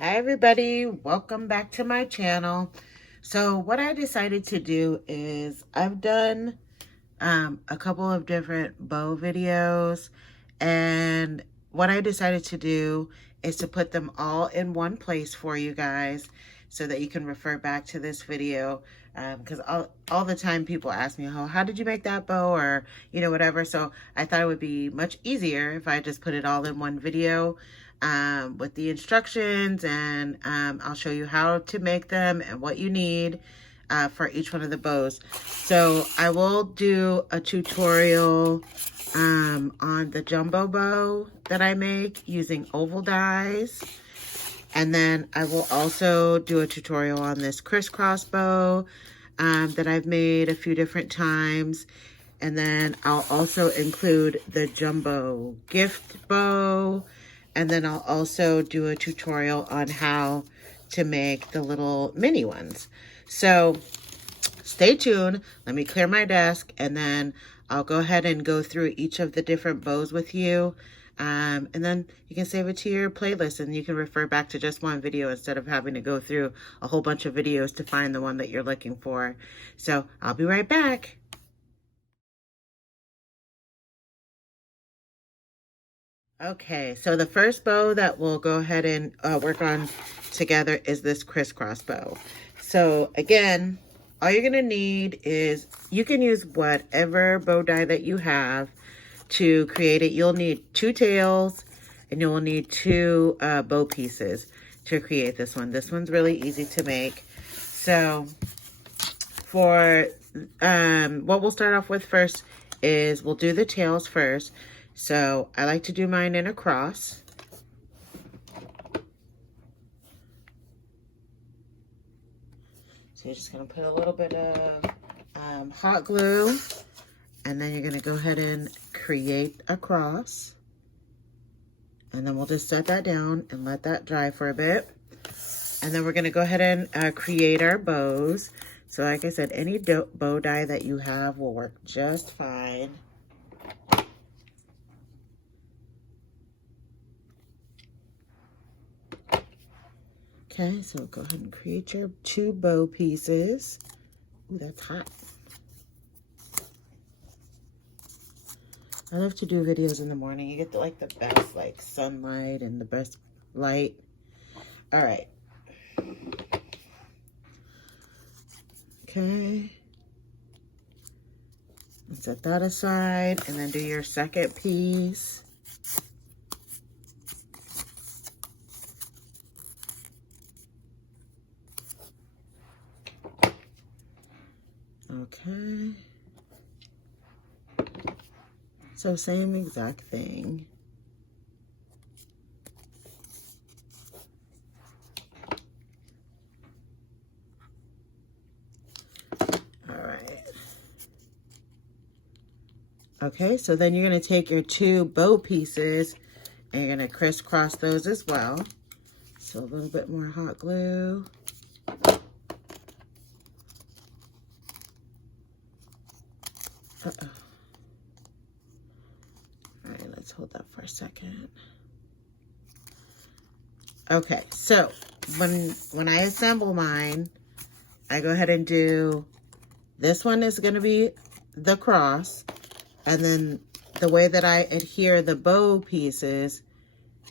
Hi everybody, welcome back to my channel. So what I decided to do is I've done a couple of different bow videos, and what I decided to do is to put them all in one place for you guys so that you can refer back to this video, because all the time people ask me, how did you make that bow, or whatever. So I thought it would be much easier if I just put it all in one video with the instructions, and I'll show you how to make them and what you need for each one of the bows. So I will do a tutorial on the jumbo bow that I make using oval dies. And then I will also do a tutorial on this crisscross bow that I've made a few different times. And then I'll also include the jumbo gift bow. And then I'll also do a tutorial on how to make the little mini ones. So stay tuned. Let me clear my desk, and then I'll go ahead and go through each of the different bows with you. And then you can save it to your playlist, and you can refer back to just one video instead of having to go through a whole bunch of videos to find the one that you're looking for. So I'll be right back. Okay, so the first bow that we'll go ahead and work on together is this crisscross bow. So again, all you're gonna need is, you can use whatever bow die that you have to create it. You'll need 2 tails and you'll need 2 bow pieces to create this one. This one's really easy to make. So for what we'll start off with first is we'll do the tails first. So I like to do mine in a cross. So you're just gonna put a little bit of hot glue, and then you're gonna go ahead and create a cross. And then we'll just set that down and let that dry for a bit. And then we're gonna go ahead and create our bows. So like I said, any bow die that you have will work just fine. Okay, so go ahead and create your 2 bow pieces. Ooh, that's hot. I love to do videos in the morning. You get the best sunlight and the best light. All right. Okay. Set that aside, and then do your second piece. Okay. So same exact thing. All right. Okay, so then you're going to take your 2 bow pieces and you're going to crisscross those as well. So a little bit more hot glue. Uh-oh. All right, let's hold that for a second. Okay, so when I assemble mine, I go ahead and do, this one is going to be the cross, and then the way that I adhere the bow pieces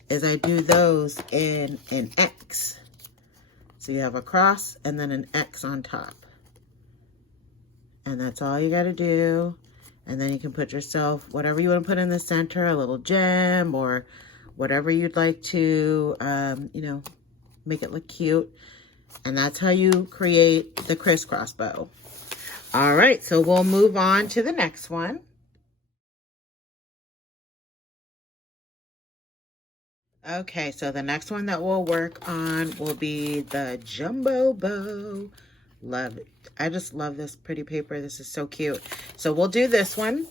is I do those in an X. So you have a cross and then an X on top. And that's all you got to do. And then you can put yourself whatever you want to put in the center, a little gem or whatever you'd like to, make it look cute. And that's how you create the crisscross bow. All right, so we'll move on to the next one. Okay, so the next one that we'll work on will be the jumbo bow. Love it. I just love this pretty paper. This is so cute. So we'll do this one.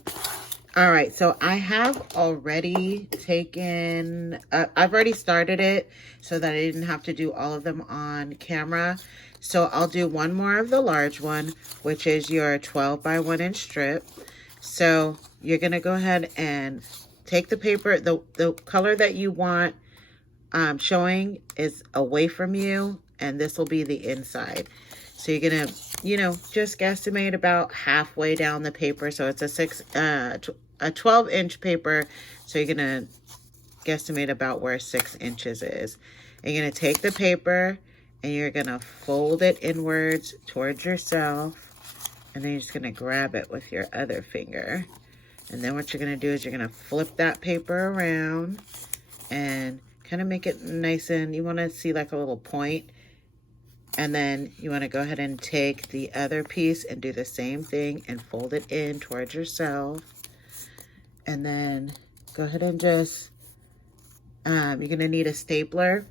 All right, so I have already taken, I've already started it so that I didn't have to do all of them on camera. So I'll do one more of the large one, which is your 12 by 1 inch strip. So you're gonna go ahead and take the paper, the color that you want showing is away from you, and this will be the inside. So you're gonna, you know, just guesstimate about halfway down the paper. So it's a 12-inch paper. So you're gonna guesstimate about where 6 inches is. And you're gonna take the paper and you're gonna fold it inwards towards yourself. And then you're just gonna grab it with your other finger. And then what you're gonna do is you're gonna flip that paper around and kind of make it nice, and you wanna see like a little point. And then you wanna go ahead and take the other piece and do the same thing and fold it in towards yourself. And then go ahead and just, you're gonna need a stapler,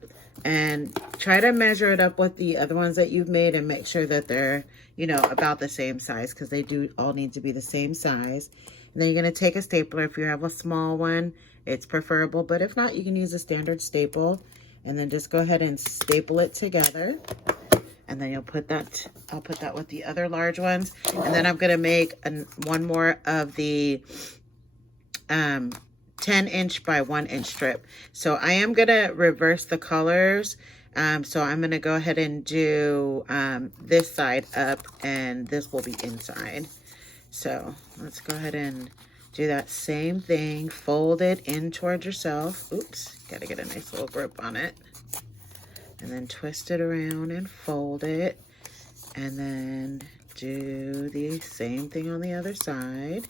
and try to measure it up with the other ones that you've made and make sure that they're, you know, about the same size, because they do all need to be the same size. And then you're gonna take a stapler. If you have a small one, it's preferable, but if not, you can use a standard staple. And then just go ahead and staple it together. And then you'll put that, I'll put that with the other large ones. And then I'm gonna make one more of the 10-inch by 1-inch strip. So I am gonna reverse the colors. So I'm gonna go ahead and do this side up, and this will be inside. So let's go ahead and do that same thing. Fold it in towards yourself. Oops, gotta get a nice little grip on it. And then twist it around and fold it. And then do the same thing on the other side.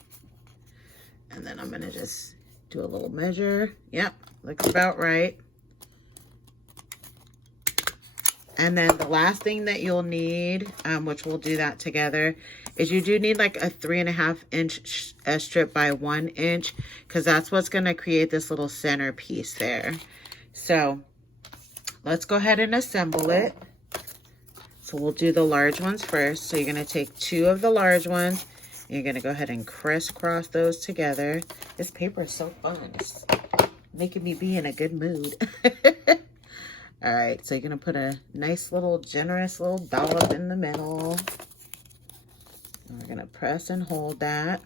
And then I'm gonna just do a little measure. Yep, looks about right. And then the last thing that you'll need, which we'll do that together, is you do need like a 3.5-inch strip by 1 inch, because that's what's gonna create this little center piece there. So let's go ahead and assemble it. So we'll do the large ones first. So you're gonna take 2 of the large ones, and you're gonna go ahead and crisscross those together. This paper is so fun. It's making me be in a good mood. All right, so you're gonna put a nice little, generous little dollop in the middle. And we're gonna press and hold that.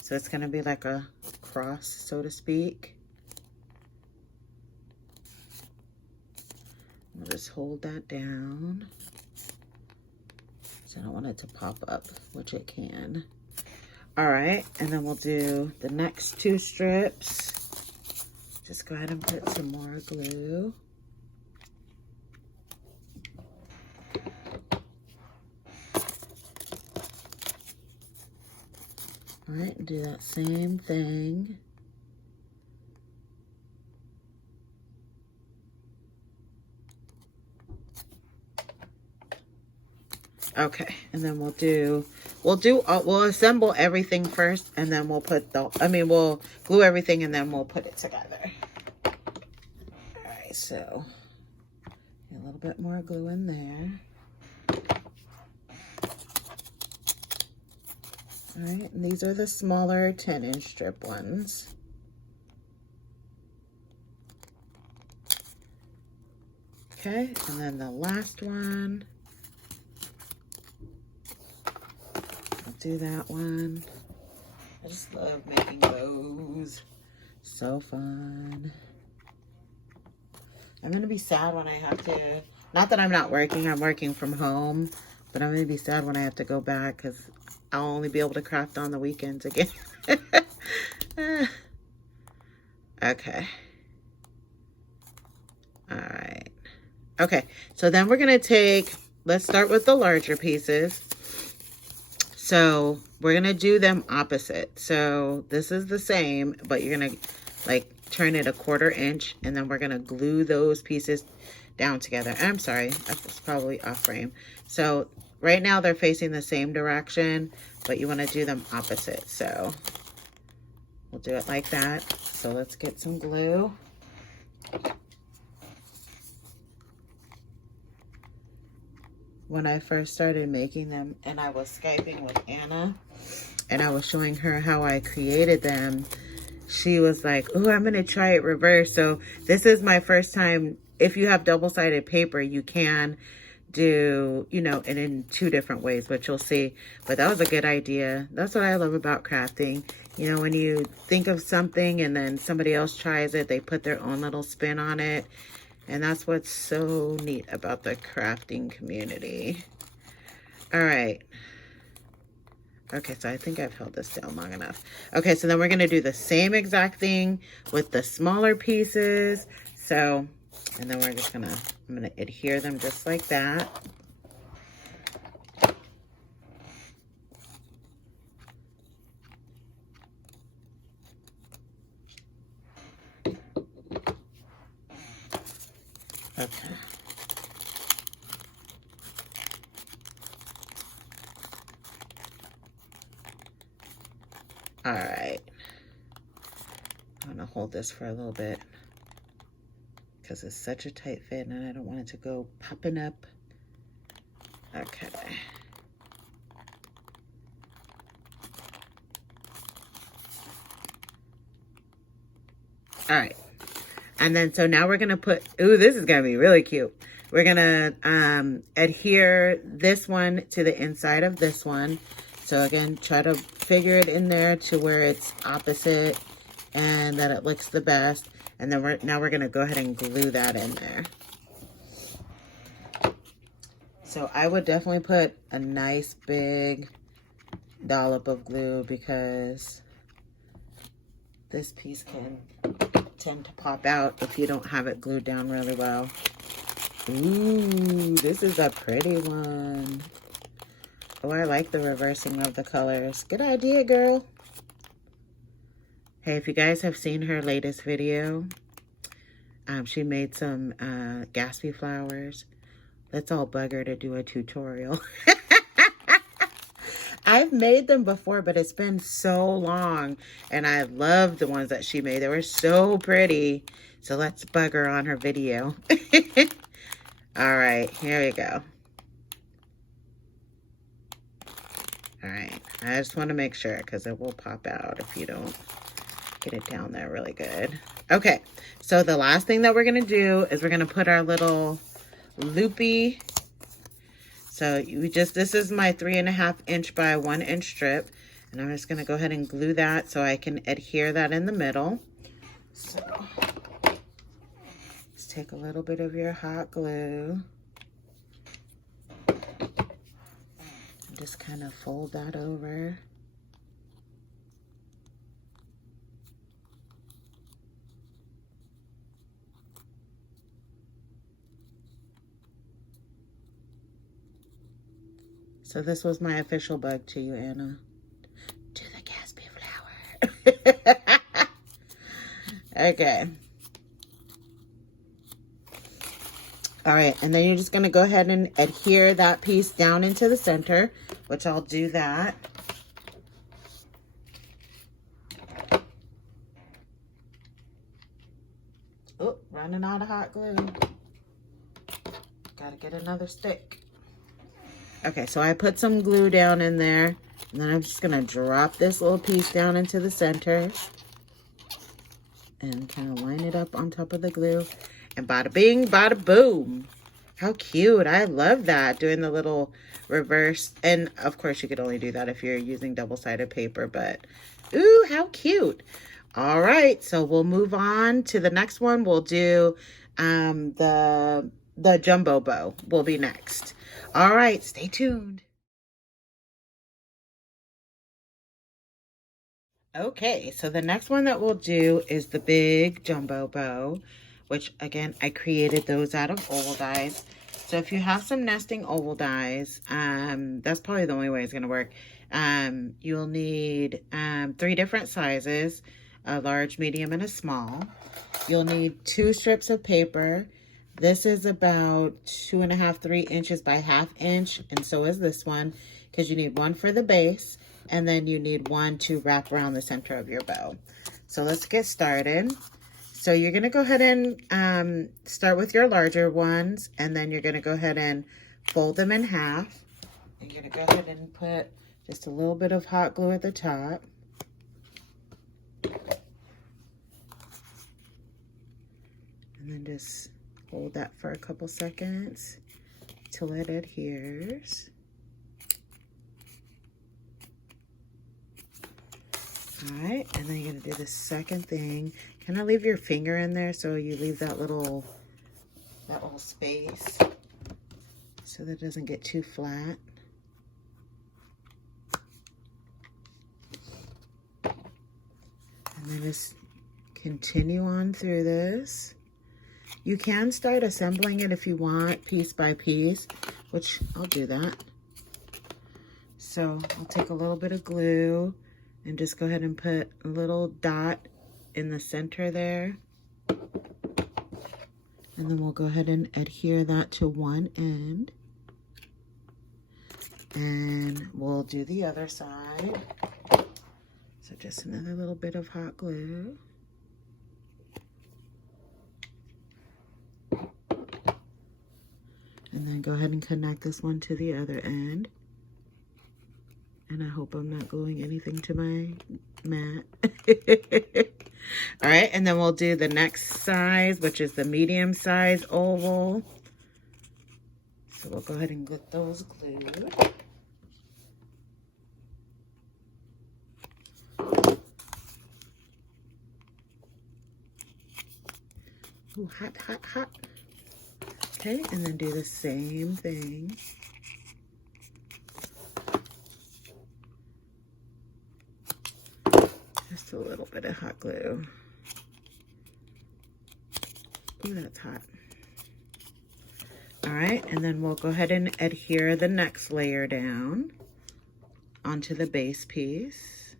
So it's gonna be like a cross, so to speak. We'll just hold that down. So I don't want it to pop up, which it can. All right, and then we'll do the next 2 strips. Just go ahead and put some more glue. All right, and do that same thing. Okay, and then we'll assemble everything first, and then we'll put we'll glue everything, and then we'll put it together. All right, so a little bit more glue in there. All right, and these are the smaller 10-inch strip ones. Okay, and then the last one. I'll do that one. I just love making bows. So fun. I'm gonna be sad when I have to, not that I'm not working, I'm working from home, but I'm gonna be sad when I have to go back, because I'll only be able to craft on the weekends again. Okay. All right. Okay, so then we're gonna let's start with the larger pieces. So we're gonna do them opposite. So this is the same, but you're gonna like turn it 1/4 inch, and then we're gonna glue those pieces down together. I'm sorry, that's probably off frame. So right now they're facing the same direction, but you wanna do them opposite. So we'll do it like that. So let's get some glue. When I first started making them, and I was Skyping with Anna, and I was showing her how I created them, she was like, oh, I'm gonna try it reverse. So this is my first time. If you have double-sided paper, you can do, you know, and in 2 different ways, which you'll see. But that was a good idea. That's what I love about crafting. You know, when you think of something and then somebody else tries it, they put their own little spin on it. And that's what's so neat about the crafting community. All right. Okay, so I think I've held this down long enough. Okay, so then we're gonna do the same exact thing with the smaller pieces. So, and then we're just gonna, I'm gonna adhere them just like that. Okay. All right. I'm gonna hold this for a little bit because it's such a tight fit and I don't want it to go popping up. Okay. All right. And then, so now we're going to put, ooh, this is going to be really cute. We're going to adhere this one to the inside of this one. So again, try to figure it in there to where it's opposite and that it looks the best. And then now we're going to go ahead and glue that in there. So I would definitely put a nice big dollop of glue because this piece can tend to pop out if you don't have it glued down really well. Ooh, this is a pretty one. Oh, I like the reversing of the colors. Good idea, girl. Hey, if you guys have seen her latest video, she made some Gatsby flowers. Let's all bug her to do a tutorial. I've made them before, but it's been so long, and I love the ones that she made. They were so pretty. So let's bug her on her video. All right, here we go. All right, I just want to make sure because it will pop out if you don't get it down there really good. Okay, so the last thing that we're going to do is we're going to put our little loopy. So this is my 3.5 inch by 1 inch strip. And I'm just gonna go ahead and glue that so I can adhere that in the middle. So let's take a little bit of your hot glue. And just kind of fold that over. So this was my official bug to you, Anna. To the Gatsby flower. Okay. All right, and then you're just gonna go ahead and adhere that piece down into the center, which I'll do that. Oh, running out of hot glue. Gotta get another stick. Okay, so I put some glue down in there, and then I'm just gonna drop this little piece down into the center and kind of line it up on top of the glue, and bada bing, bada boom. How cute. I love that, doing the little reverse. And of course you could only do that if you're using double-sided paper, but ooh, how cute. All right, so we'll move on to the next one. We'll do the jumbo bow will be next. All right, stay tuned. Okay, so the next one that we'll do is the big jumbo bow, which again, I created those out of oval dies. So if you have some nesting oval dies, that's probably the only way it's gonna work. You'll need 3 different sizes, a large, medium, and a small. You'll need 2 strips of paper. This is about 2.5, 3 inches by 1/2 inch, and so is this one, because you need one for the base, and then you need one to wrap around the center of your bow. So let's get started. So you're gonna go ahead and start with your larger ones, and then you're gonna go ahead and fold them in half. And you're gonna go ahead and put just a little bit of hot glue at the top. And then just hold that for a couple seconds till it adheres. All right, and then you're gonna do the second thing. Kind of leave your finger in there so you leave that little that little space so that it doesn't get too flat. And then just continue on through this. You can start assembling it if you want, piece by piece, which I'll do that. So I'll take a little bit of glue and just go ahead and put a little dot in the center there. And then we'll go ahead and adhere that to one end. And we'll do the other side. So just another little bit of hot glue. And then go ahead and connect this one to the other end. And I hope I'm not gluing anything to my mat. All right, and then we'll do the next size, which is the medium size oval. So we'll go ahead and get those glued. Ooh, hot, hot, hot. Okay, and then do the same thing. Just a little bit of hot glue. Ooh, that's hot. All right, and then we'll go ahead and adhere the next layer down onto the base piece.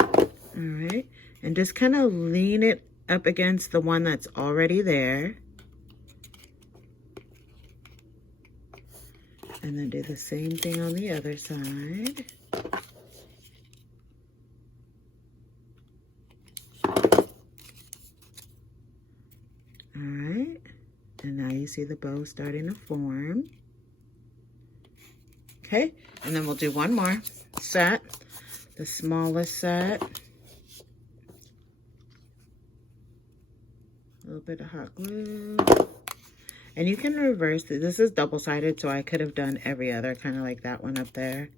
All right, and just kind of lean it up against the one that's already there. And then do the same thing on the other side. All right, and now you see the bow starting to form. Okay, and then we'll do one more set, the smallest set. A little bit of hot glue. And you can reverse it. This is double-sided, so I could have done every other, kind of like that one up there.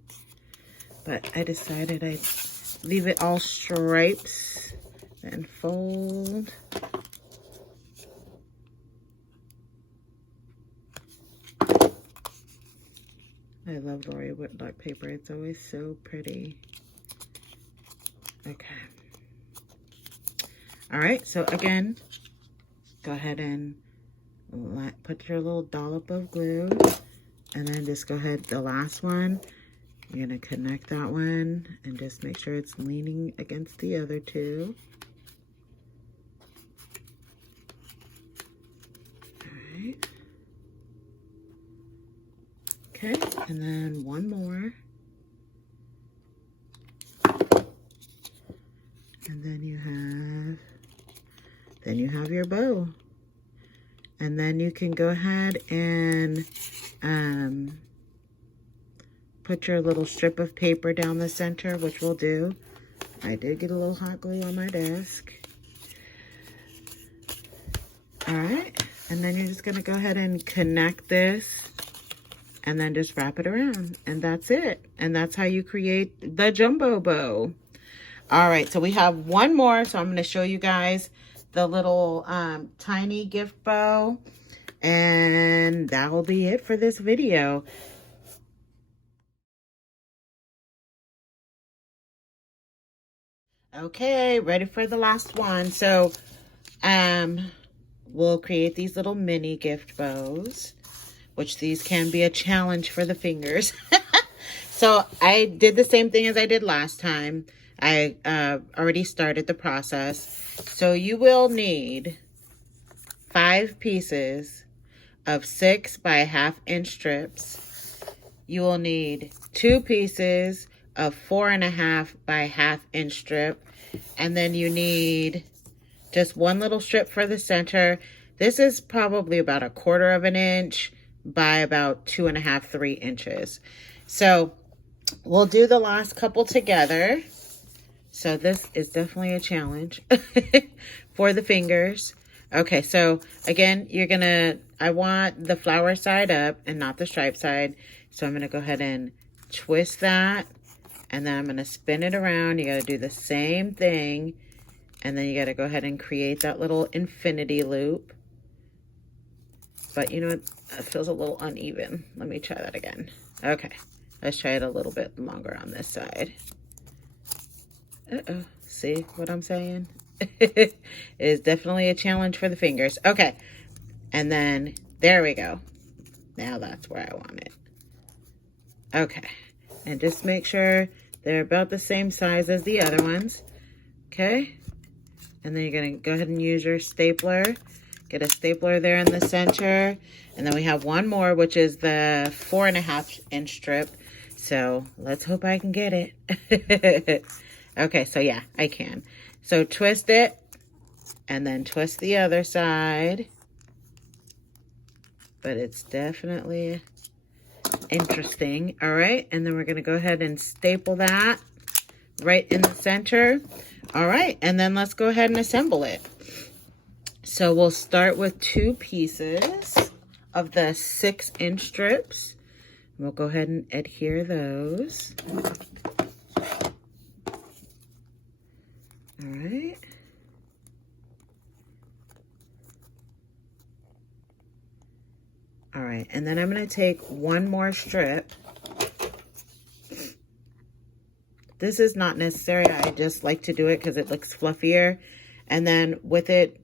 But I decided I'd leave it all stripes and fold. I love Lori Whitlock paper. It's always so pretty. Okay. All right, so again, go ahead and put your little dollop of glue, and then just go ahead, the last one, you're gonna connect that one and just make sure it's leaning against the other two. All right. Okay, and then one more. And then you have your bow. And then you can go ahead and put your little strip of paper down the center, which we'll do. I did get a little hot glue on my desk. All right, and then you're just gonna go ahead and connect this and then just wrap it around, and that's it. And that's how you create the jumbo bow. All right, so we have one more, so I'm gonna show you guys the little tiny gift bow, and that will be it for this video. Okay, ready for the last one. So we'll create these little mini gift bows, which these can be a challenge for the fingers. So I did the same thing as I did last time. I already started the process. So you will need 5 pieces of 6 by 1/2 inch strips. You will need 2 pieces of 4 1/2 by 1/2 inch strip. And then you need just one little strip for the center. This is probably about 1/4 of an inch by about 2 1/2, 3 inches. So we'll do the last couple together. So this is definitely a challenge for the fingers. Okay, so again, I want the flower side up and not the stripe side. So I'm gonna go ahead and twist that, and then I'm gonna spin it around. You gotta do the same thing, and then you gotta go ahead and create that little infinity loop. But you know what? It feels a little uneven. Let me try that again. Okay, let's try it a little bit longer on this side. Uh-oh, see what I'm saying? It is definitely a challenge for the fingers. Okay, and then there we go. Now that's where I want it. Okay, and just make sure they're about the same size as the other ones. Okay, and then you're gonna go ahead and use your stapler. Get a stapler there in the center. And then we have one more, which is the 4.5 inch strip. So let's hope I can get it. Okay, so yeah, I can. So twist it and then twist the other side. But it's definitely interesting. All right, and then we're gonna go ahead and staple that right in the center. All right, and then let's go ahead and assemble it. So we'll start with 2 pieces of the 6 inch strips. We'll go ahead and adhere those. All right. All right, and then I'm going to take one more strip. This is not necessary. I just like to do it because it looks fluffier. And then with it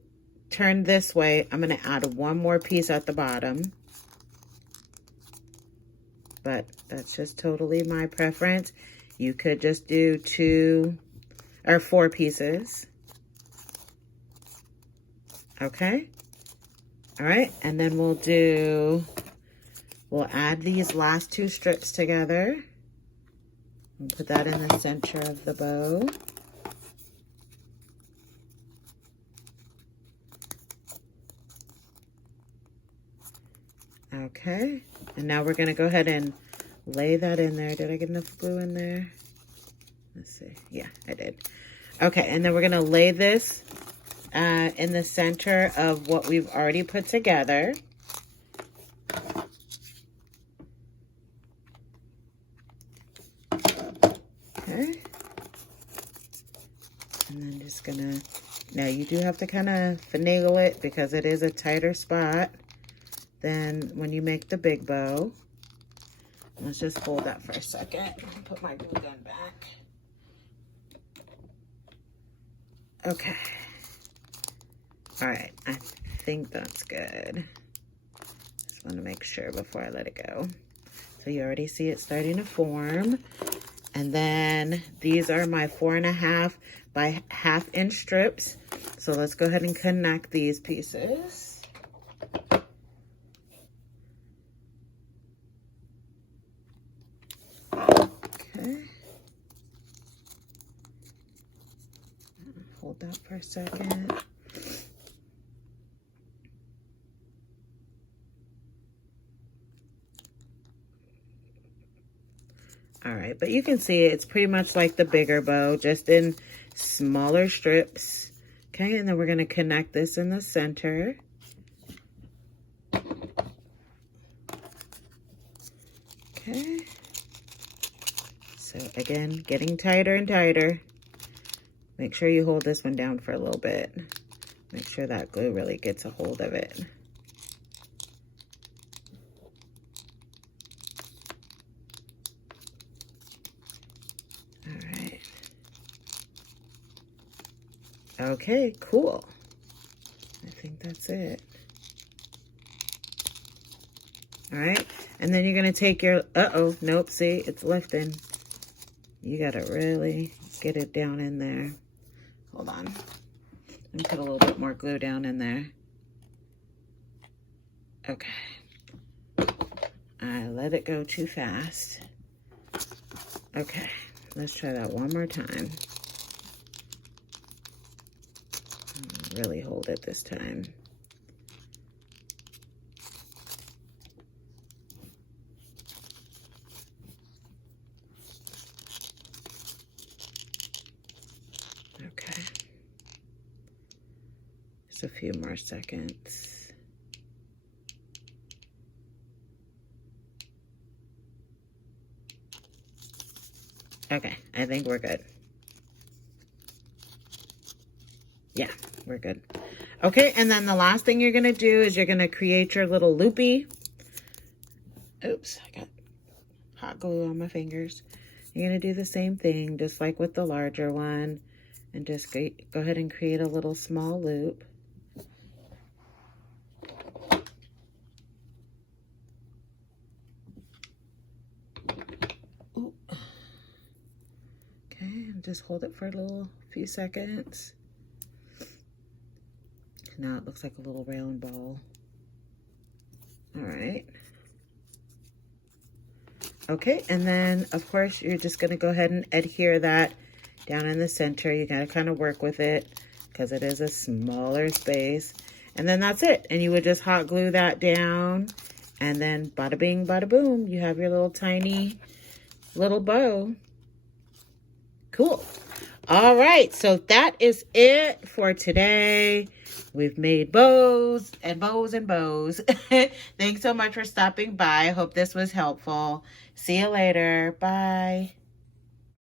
turned this way, I'm going to add one more piece at the bottom. But that's just totally my preference. You could just do 2 or 4 pieces. Okay. All right. And then we'll add these last 2 strips together. And put that in the center of the bow. Okay, and now we're gonna go ahead and lay that in there. Did I get enough glue in there? Let's see. Yeah, I did. Okay, and then we're gonna lay this in the center of what we've already put together. Okay. And then just gonna, now you do have to kind of finagle it because it is a tighter spot than when you make the big bow. Let's just hold that for a second. Put my glue gun back. Okay. All right, I think that's good. Just want to make sure before I let it go. So you already see it starting to form. And then these are my 4.5 by 1/2 inch strips. So let's go ahead and connect these pieces. Okay. Hold that for a second. All right, but you can see it's pretty much like the bigger bow, just in smaller strips. Okay, and then we're gonna connect this in the center. Okay. So again, getting tighter and tighter. Make sure you hold this one down for a little bit. Make sure that glue really gets a hold of it. All right. Okay, cool. I think that's it. All right, and then you're gonna take your, nope, see, it's lifting. You gotta really get it down in there. Hold on. And put a little bit more glue down in there. Okay. I let it go too fast. Okay, let's try that one more time. Really hold it this time. Okay. Just a few more seconds. Okay, I think we're good. Yeah, we're good. Okay, and then the last thing you're going to do is you're going to create your little loopy. Oops, I got hot glue on my fingers. You're going to do the same thing, just like with the larger one. And just go ahead and create a little small loop. Ooh. Okay, and just hold it for a few seconds. Now it looks like a little round ball. All right. Okay, and then of course you're just going to go ahead and adhere that down in the center. You got to kind of work with it because it is a smaller space. And then that's it. And you would just hot glue that down. And then bada bing, bada boom. You have your little tiny little bow. Cool. All right. So that is it for today. We've made bows and bows and bows. Thanks so much for stopping by. I hope this was helpful. See you later. Bye.